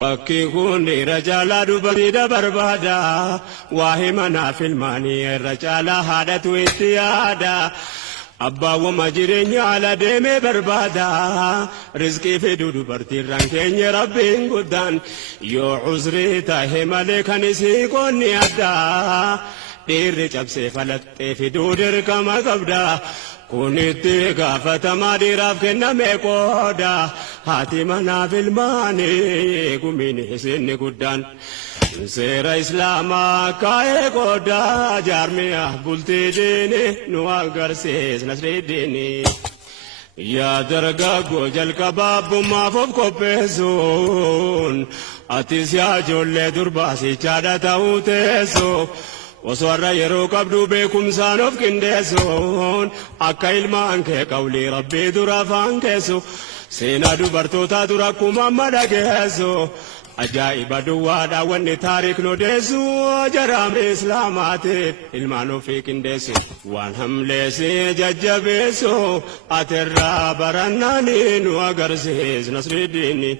Wakikuni rajala dubarida barbada wahimana filmani rajala hadatu istiada Abba wama jireenya ala deeme barbaada rizqii feduu dubartiirraan keenya rabbiin guddaan yoo cuzrii tahe malee kan isii qonni addaa dhiirri cabsee falaxxee fiduu dirqama qabda kun itti gaafatamaa dhiiraaf kenname qooda haati manaaf ilmaanii gumiin isinni guddaan seera islaamaa kaa'ee qooda jaarmiya bultii diini nu agarsiis nasriiddiini yaa dargaggoo jalqabaa abbummaaf of qopheessuun atis yaa ijoollee durbaasichaadha ta'uu teessoo osoo har'a yeroo qabdu beekumsaan of qindeessuun akka ilmaan kee qawlii rabbii dura afaan keessu seenaa dubartootaa dura akkuma amma dhageessu ajaa'iba duwwaadha wanni taariik nu deessu jaraamri islaamaatiif ilmaan ofii qindeessu waan hamleessi jajjabeessu atirraa barannaanii nu agarsiis nasriiddiini.